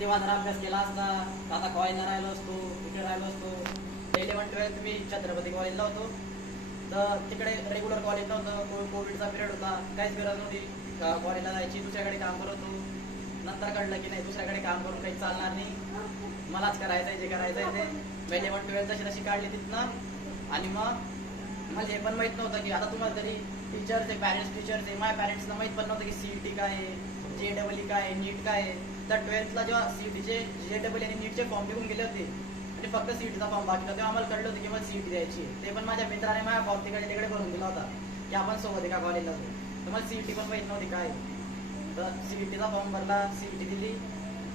तेव्हा जर अभ्यास केला असता आता कॉलेजला राहिलो असतो, इकडे राहिलो असतो. 11-12 मी छत्रपती कॉलेजला होतो, तर तिकडे रेग्युलर कॉलेज नव्हतं. कोविडचा पिरियड होता, काहीच गरज नव्हती कॉलेजला जायची. दुसऱ्याकडे काम करत होतो. नंतर कळलं की नाही, दुसऱ्याकडे काम करून काही चालणार नाही, मलाच करायचं आहे जे करायचं आहे ते. 11-12 तशी तशी काढली तिथनं. आणि मग मला हे पण माहीत नव्हतं की आता तुम्हाला तरी टीचर्स आहे, पॅरेंट्स टीचर्स आहे. माझ्या पॅरेंट्सला माहीत पण नव्हतं की CET काय आहे, JEE काय आहे, नीट काय आहे. तर 12thला जेव्हा CETचे JEE आणि नीटचे फॉर्म लिहून गेले होते आणि फक्त CETचा फॉर्म बाकी होता, तेव्हा आम्हाला कळलं होतं की मला CET द्यायची आहे. ते पण माझ्या मित्राने माझ्या फॉर्म तिकडे भरून दिला होता की आपण सोबत एका कॉलेजला जाऊ. तर मला CET पण माहीत नव्हती काय. तर CETचा फॉर्म भरला, CET दिली.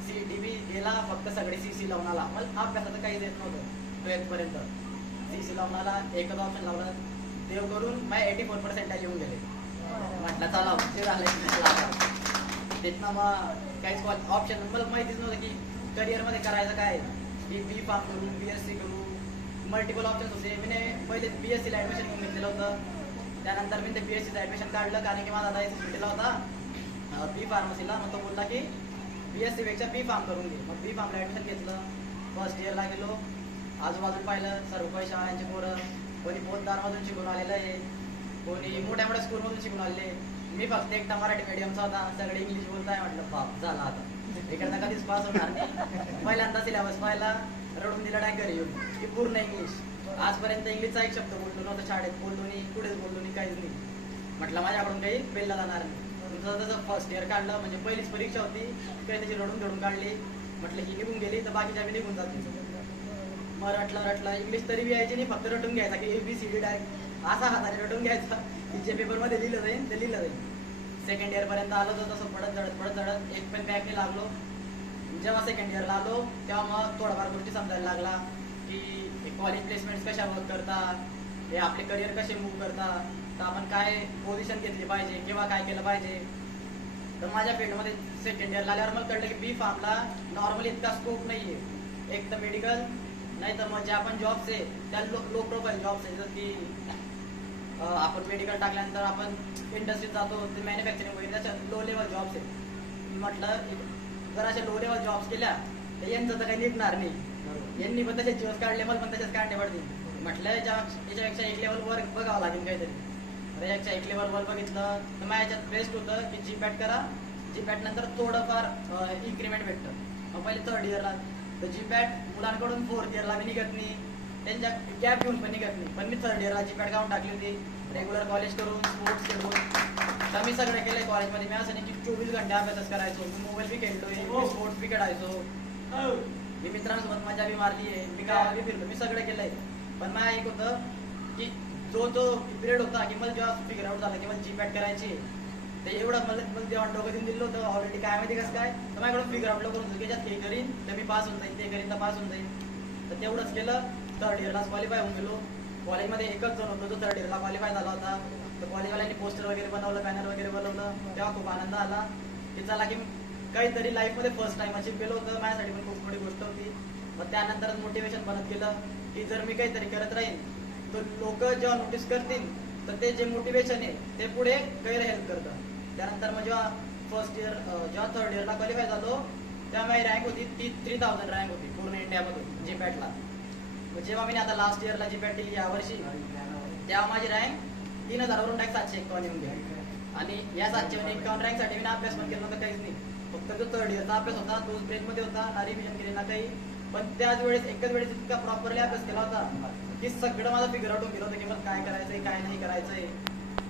CET बी गेला, फक्त सगळे CC लावून आला. मला अभ्यासाचं काहीच येत नव्हतं 12thपर्यंत. CC लावून आला, एकच ऑप्शन लावलं, देव करून माझे 84% येऊन गेले. म्हटलं चला ते झालं. तिथनं मग काहीच ऑप्शन मला माहितीच नव्हतं की करिअरमध्ये करायचं काय. बी फार्म करू, BSc करू, मल्टिपल ऑप्शन्स होते. मी पहिले BScला ॲडमिशन घेऊन घेतलेलं होतं. त्यानंतर मी ते BScचं ॲडमिशन काढलं, कारण की माझा आता सुटीला होता बी फार्मसीला. मग तो बोलला की BScपेक्षा बी फार्म करून घे. मग बी फार्मला ॲडमिशन घेतलं. फर्स्ट इयरला गेलो, आजूबाजूला पाहिलं, सर्व काही शाळांची पोरं, कोणी पोतदारमधून शिकून आलेलं आहे, कोणी मोठ्या मोठ्या स्कूलमधून शिकून आलेले. मी फक्त एकटा मराठी मीडियमचा होता, सगळे इंग्लिश बोलताय. म्हटलं बाप झाला आता, इकडनं कधीच पास होणार नाही. पहिल्यांदा सिलेबस पाहिला, रडून दिला टँकर येऊन की पूर्ण इंग्लिश. आजपर्यंत इंग्लिशचा एक शब्द बोललो नव्हता शाळेत, बोललो नाही, पुढेच बोललो नाही, काहीच नाही. म्हटलं माझ्याकडून काही पेलला जाणार नाही. तसं फर्स्ट इयर काढलं, म्हणजे पहिलीच परीक्षा होती, काही त्याची रडून काढली. म्हटलं ही निघून गेली तर बाकीच्या बी निघून जातील. मग रटलं इंग्लिश तरी बी यायची नाही, फक्त रटून घ्यायचा की ABCD डायरेक्ट असा हाताने रटून घ्यायचा की जे पेपरमध्ये लिहिलं जाईल ते लिहिलं जाईल. सेकंड इयरपर्यंत आलो तर तसं पडत झडत एक पण बॅक नाही लागलो. जेव्हा सेकंड इयरला आलो तेव्हा मग थोडाफार गोष्टी समजायला लागला की कॉलेज प्लेसमेंट्स कशा वर्क करतात, हे आपले करिअर कसे मूव्ह करतात, तर आपण काय पोझिशन घेतली पाहिजे किंवा काय केलं पाहिजे. तर माझ्या फील्डमध्ये सेकंड इयरला आल्यावर मला कळलं की बी फार्मला नॉर्मली इतका स्कोप नाही आहे. एक तर मेडिकल, नाही तर मग जे आपण जॉब्स आहे त्या लो प्रोफाईल जॉब्स आहे. जसं की आपण मेडिकल टाकल्यानंतर आपण इंडस्ट्रीत जातो, ते मॅन्युफॅक्चरिंग वगैरे त्याच्या लो लेवल जॉब्स आहे. म्हटलं जर अशा लो लेवल जॉब्स केल्या तर यांचं तर काही निघणार नाही. यांनी पण तसेच दिवस काढले, मला पण तसेच काढणे पडतील. म्हटलं याच्यापेक्षा एक लेवल वर बघावं लागेल काहीतरी. तर याच्या एक लेवल वर बघितलं तर माझ्या याच्यात बेस्ट होतं की GPAT करा. GPAT नंतर थोडंफार इन्क्रीमेंट भेटतं. मग पहिले थर्ड इयरला तर GPAT मुलांकडून फोर्थ इयरला मी निघत नाही, त्यांच्या गॅप घेऊन पण निघत नाही. पण मी थर्ड इयरला GPAT काढून टाकली होती, रेग्युलर कॉलेज करून, स्पोर्ट्स खेळून. तर मी सगळं केलं कॉलेजमध्ये. मी असं नाही की 24 घंटे अभ्यासच करायचो, मी मोबाईल बी खेळलोय, मी स्पोर्ट्स बी खेळायचो, मी मित्रांसोबत मजा बी मारली आहे, मी गावाला बी फिरलो, मी सगळं केलंय. पण मला एक होतं की जो पिरियड होता की मला जेव्हा फिगर आउट झाला की मला GPAT करायची, ते एवढं मला जेव्हा डोकं देऊन दिलं होतं ऑलरेडी काय माहिती कसं काय. तर माझ्याकडून फिगर आउट करून त्याच्यात हे करीन तर मी पास होऊन जाईल, ते करीन तर पास होऊन जाईल. तर तेवढंच केलं. थर्ड इयरलाच क्वालिफाय होऊन गेलो. कॉलेजमध्ये एकच जण होतो जो थर्ड इयरला क्वालिफाय झाला होता. तर कॉलेजवाल्यांनी पोस्टर वगैरे बनवलं, बॅनर वगैरे बनवलं, तेव्हा खूप आनंद आला की चला की काहीतरी लाईफमध्ये फर्स्ट टाइम अचीव केलं होतं. माझ्यासाठी पण खूप मोठी गोष्ट होती. मग त्यानंतर मोटिवेशन बनत गेलं की जर मी काहीतरी करत राहीन तर लोक जेव्हा नोटीस करतील तर ते जे मोटिवेशन आहे ते पुढे काही हेल्प करतं. त्यानंतर मग जेव्हा फर्स्ट इयर जेव्हा थर्ड इयरला क्वालिफाय झालो तेव्हा माझी रँक होती 3000 रँक होती पूर्ण इंडियामधून GPATला. जेव्हा मी आता लास्ट इयरला GPAT दिली यावर्षी, तेव्हा माझी रँक 3000 वरून डायरेक्ट 751 येऊन गेली. आणि या 751 रँकसाठी मी अभ्यास पण केला नव्हता, काहीच नाही. फक्त जो थर्ड इयरचा अभ्यास होता तोच ब्रेकमध्ये होता, ना रिव्हिजन केली ना काही. पण त्याच वेळेस एकच वेळेस इतका प्रॉपरली अभ्यास केला होता की सगळं माझं फिगर आउट गेलं होतं की मला काय करायचंय काय नाही करायचंय.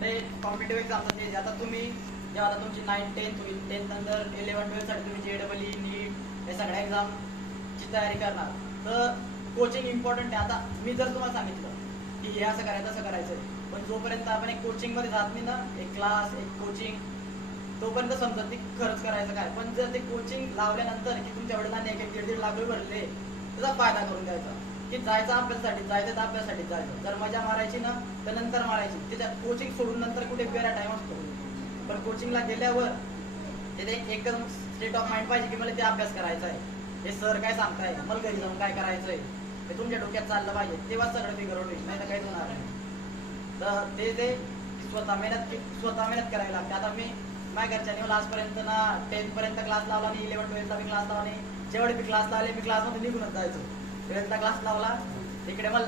ते कॉम्पिटेटिव्ह एक्झामचं ते आता तुम्ही जेव्हा आता तुमची 9th-10th होईल, 10th नंतर 11-12 साठी तुम्ही JEE, नीट हे सगळ्या एक्झामची तयारी करणार, तर कोचिंग इम्पॉर्टंट आहे. आता मी जर तुम्हाला सांगितलं की हे असं करायचं असं करायचंय, पण जोपर्यंत आपण एक कोचिंगमध्ये जात नाही ना, एक क्लास एक कोचिंग, तोपर्यंत समजत नाही खरंच करायचं काय. पण जर ते कोचिंग लावल्यानंतर की तुमच्या वडिलांनी 1-1-1.5 लाख रुपये भरले, त्याचा फायदा करून द्यायचा की जायचं अभ्यासासाठी, जायचं तर अभ्यासासाठी जायचं. जर मजा मारायची ना तर नंतर मारायची. त्याच्या कोचिंग सोडून नंतर कुठे वेगळा टाइम असतो, पण कोचिंगला गेल्यावर तिथे एकदम स्टेट ऑफ माइंड पाहिजे की मला ते अभ्यास करायचा आहे, हे सर काय सांगताय, मला घरी जाऊन काय करायचंय ते तुमच्या डोक्यात चाललं पाहिजे. तेव्हा सगळं फिगर आउट होईल, नाही तर काहीच होणार नाही. तर ते स्वतः मेहनत करावी लागते. आता मी माझ्या घरच्यांनी मला आजपर्यंत ना 10th पर्यंत क्लास लावला नाही, 11-12चा बी क्लास लावला नाही. जेवढे बी क्लास लावले मी क्लासमध्ये निघूनच जायचो. 12th क्लास लावला तिकडे मला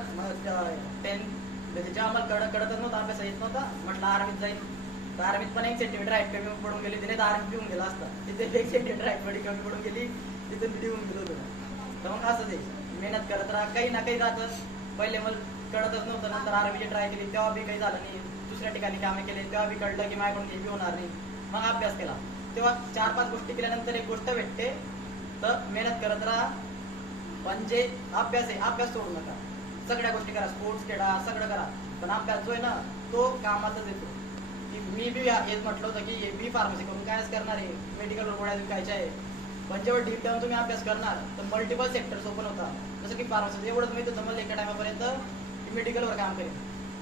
10 म्हणजे जेव्हा मला कळतच नव्हतं, अभ्यास येत नव्हता, म्हटलं आर्मीत जाईल. तर आर्मीत पण 1 सेंटीमीटर हाईट कमी पडून गेली, तिने तर आर्मीत पिऊन गेला असता. तिथे 1 सेंटीमीटर हाईट कमी पडून गेली, तिथे मी पिऊन गेलो होतो. तर मग असं ते मेहनत करत राहा, काही ना काही राहतं. पहिले मला कळतच नव्हतं, नंतर आर्मीची ट्राय केली तेव्हा बी काही झालं नाही. दुसऱ्या ठिकाणी कामे केले तेव्हा बी कळलं की माझ्याकडून काही बी होणार नाही. मग अभ्यास केला, तेव्हा 4-5 गोष्टी केल्यानंतर एक गोष्ट भेटते. तर मेहनत करत राहा. म्हणजे अभ्यास आहे, अभ्यास सोडू नका. सगळ्या गोष्टी करा, स्पोर्ट्स खेळा, सगळं करा, पण अभ्यास जो आहे ना तो कामाचाच येतो. की मी बी हेच म्हटलं होतं की बी फार्मसी करून कायच करणार आहे, मेडिकल गोळ्या विकायच्या आहे. पण जेव्हा डीप डाऊन तुम्ही अभ्यास करणार तर मल्टिपल सेक्टर्स ओपन होतात. जसं की फार्मसी एवढंच माहिती होतं मला एका टायमापर्यंत की मेडिकलवर काम करेन.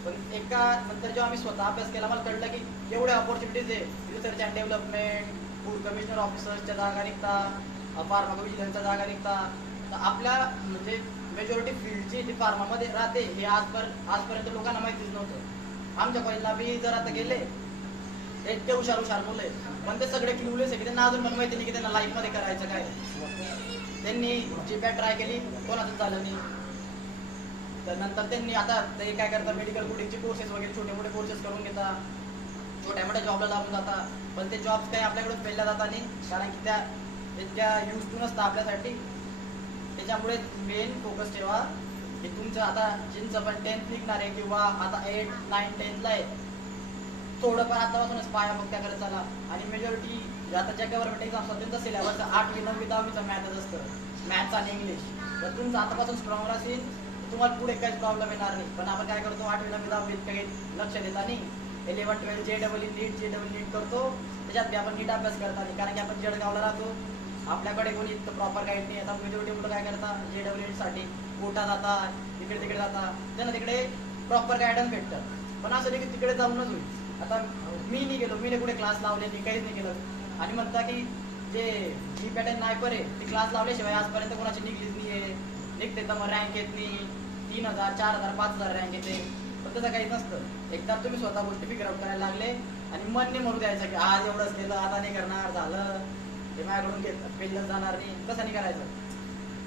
पण एका नंतर जेव्हा आम्ही स्वतः अभ्यास केला मला कळलं की एवढ्या ऑपॉर्च्युनिटीज आहे. Research and development, food commissioner ऑफिसर्सच्या जागा निघतात, फार्माकोव्हिजिलन्सच्या जागा निघतात. तर आपल्या म्हणजे मेजॉरिटी फील्डची जी फार्मामध्ये राहते हे आजपर्यंत लोकांना माहितीच नव्हतं. आमच्या कॉलेजला बी जर आता गेले इतके हुशार मुलं आहेत, पण ते सगळे क्लूलेस आहे की त्यांना अजून पण माहिती नाही की त्यांना लाईफमध्ये करायचं काय. त्यांनी जीपॅट ट्राय केली, कोणाचंच झालं नाही. तर नंतर त्यांनी आता ते काय करतात, मेडिकल कोडिंगचे कोर्सेस वगैरे छोटे मोठे कोर्सेस करून घेतात, छोट्या मोठ्या जॉबला लागून जातात. पण ते जॉब्स काही आपल्याकडून पेलल्या जातात नाही, कारण की त्या इतक्या यूज टू नसतात आपल्यासाठी. त्याच्यामुळे मेन फोकस ठेवा की तुमचं आता जिंचं पण 10th निघणार आहे किंवा आता 8, 9, 10th आहे, थोडंफार आतापासूनच पाया मग त्या करत चाला. आणि मेजॉरिटी आता ज्या गव्हर्नमेंट एक्झाम्स असतात त्यांचा सिलेबस 8वी, 9वी, 10वीचं मॅथच असतं, मॅथ्स आणि इंग्लिश. तर तुमचं आतापासून स्ट्रॉंग असेल तर तुम्हाला पुढे काहीच प्रॉब्लेम येणार नाही. पण आपण काय करतो 8वी, 9वी, 10वीत काही लक्ष देता नाही. 11, 12 जे डबल नीट करतो, त्याच्यात बी आपण नीट अभ्यास करता नाही, कारण की आपण जळगावला राहतो, आपल्याकडे कोणी इतकं प्रॉपर गाईड नाही. आता मेजॉरिटी मुलं काय करतात JEE कोटा जातात, तिकडे जातात, त्यांना तिकडे प्रॉपर गायडन्स भेटतं. पण असं नाही की तिकडे जाऊनच होईल. आता मी नाही गेलो, मी कुठे क्लास लावले नाही, काहीच नाही केलं. आणि म्हणता की जे जी पॅटर्न नायपर आहे ती क्लास लावल्याशिवाय आजपर्यंत कोणाची निघलीच नाही आहे. निघते तर मग रँक येत नाही, 3000, 4000, 5000 रँक येते. पण तसं काही नसतं. एकदा तुम्ही स्वतः गोष्टी फिगर आउट करायला लागले आणि मन नाही म्हणू द्यायचं की आज एवढंच केलं आता नाही करणार, झालं हे माझ्याकडून पेललं जाणार नाही, तसं नाही करायचं.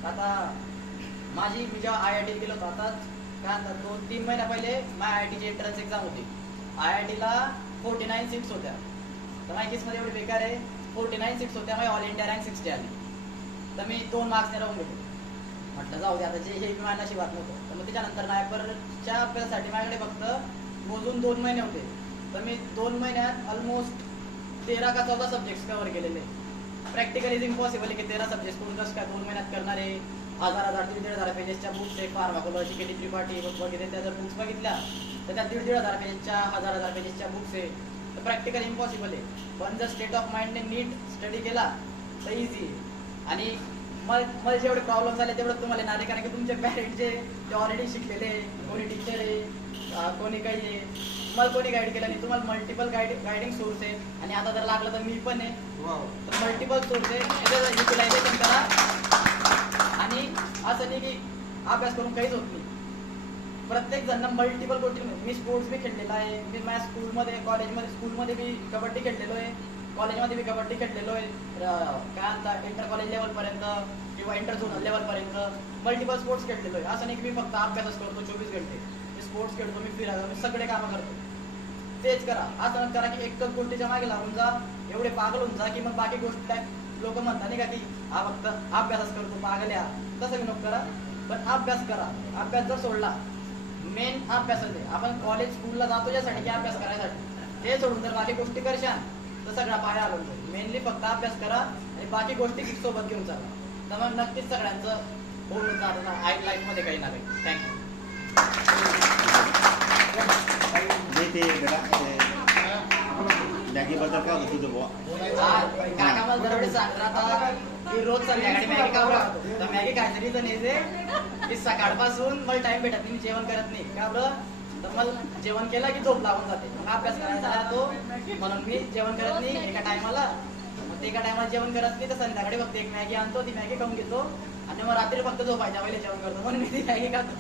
आता मी जेव्हा IIT गेलो होतो, आता काय म्हणतात 2-3 महिन्या पहिले माझ्या IITची एंट्रन्स एक्झाम होती. IITला 49 सीट्स होत्या. तर माझ्या केसमध्ये एवढी बेकार आहे, 49 सीट्स होत्या, माझी ऑल इंडिया रँक 60 आली. तर मी 2 मार्क्सने राहून गेलो. म्हटलं जाऊ दे आता, जे हे माझ्या नशिबात नव्हतं. तर मग त्याच्यानंतर नायपरच्या अभ्यासासाठी माझ्याकडे फक्त मोजून 2 महिने होते. तर मी 2 महिन्यात ऑलमोस्ट 13 का 14 सब्जेक्ट्स कव्हर केलेले. प्रॅक्टिकल इज इम्पॉसिबल की 13 सब्जेक्ट कोण कसं काय 2 महिन्यात करणारे. 1000-1500 पेजेसच्या बुक्स आहे, फार्माकोलॉजी, केली त्रिपाठी वगैरे, त्या जर बुक्स बघितल्या तर त्या 1,500 पेजेसच्या, 1000 पेजेसच्या बुक्स आहे. तर प्रॅक्टिकल इम्पॉसिबल आहे. पण जर स्टेट ऑफ माइंडने नीट स्टडी केला तर इझी आहे. आणि मला जेवढे प्रॉब्लेम झाले तेवढं तुम्हाला येणार आहे, कारण की तुमचे पॅरेंट जे ते ऑलरेडी शिकलेले, कोणी टीचर आहे, कोणी काही आहे, मला कोणी गाईड केलं नाही. तुम्हाला मल्टिपल गायडिंग सोर्स आहे. आणि आता जर लागलं तर मी पण आहे, तर मल्टिपल सोर्स आहे, त्याचं युटिलायझेशन करा. आणि असं नाही की अभ्यास करून काहीच होत नाही. प्रत्येक जण मल्टिपल गोष्टी, मी स्पोर्ट्स बी खेळलेला आहे. मी माझ्या स्कूलमध्ये, कॉलेजमध्ये, स्कूलमध्ये बी कबड्डी खेळलेलो आहे, कॉलेजमध्ये बी कबड्डी खेळलेलो आहे. काय म्हणतात इंटर कॉलेज लेवलपर्यंत किंवा इंटर झोनल लेवलपर्यंत मल्टिपल स्पोर्ट्स खेळलेलो आहे. असं नाही की मी फक्त अभ्यासच करतो 24 घंटे. मी स्पोर्ट्स खेळतो, मी फिरायला, मी सगळे कामं करतो. तेच करा. असं न करा की एकच गोष्टीच्या मागे लागून जा, एवढे पागल होऊन जा की मग बाकी गोष्ट काय लोक म्हणतात नाही का की हा फक्त अभ्यासच करतो, पागल्या. तसं नको करा, पण अभ्यास करा. अभ्यास जर सोडला, मेन अभ्यासच आहे. आपण कॉलेज स्कूलला जातो यासाठी की अभ्यास करायसाठी, ते सोडून जर बाकी गोष्टी करशाल तर सगळा पाया आलो. मेनली फक्त अभ्यास करा आणि बाकी गोष्टी सोबत घेऊन चाला, तर मग नक्कीच सगळ्यांचं होऊन जातं ना लाईफमध्ये काही ना काही. थँक्यू. मॅगीबद्दल काय होतं तुझं बुवा? काका मला दरवेळेस सांगत राहता की रोज संध्याकाळी मॅगी खाऊ लागतो. तर मॅगी खायचं रिझन हे की सकाळपासून मला टाइम भेटत नाही, मी जेवण करत नाही. का बरं? तर मला जेवण केलं की झोप लागून जाते, मग अभ्यास करायचा राहतो, म्हणून मी जेवण करत नाही एका टायमाला. मग ते एका टायमाला जेवण करत नाही, तर संध्याकाळी फक्त एक मॅगी आणतो, ती मॅगी खाऊन घेतो आणि मग रात्री फक्त झोपायच्या पहिले जेवण करतो, म्हणून मी ती मॅगी खातो.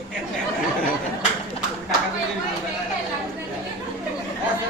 असं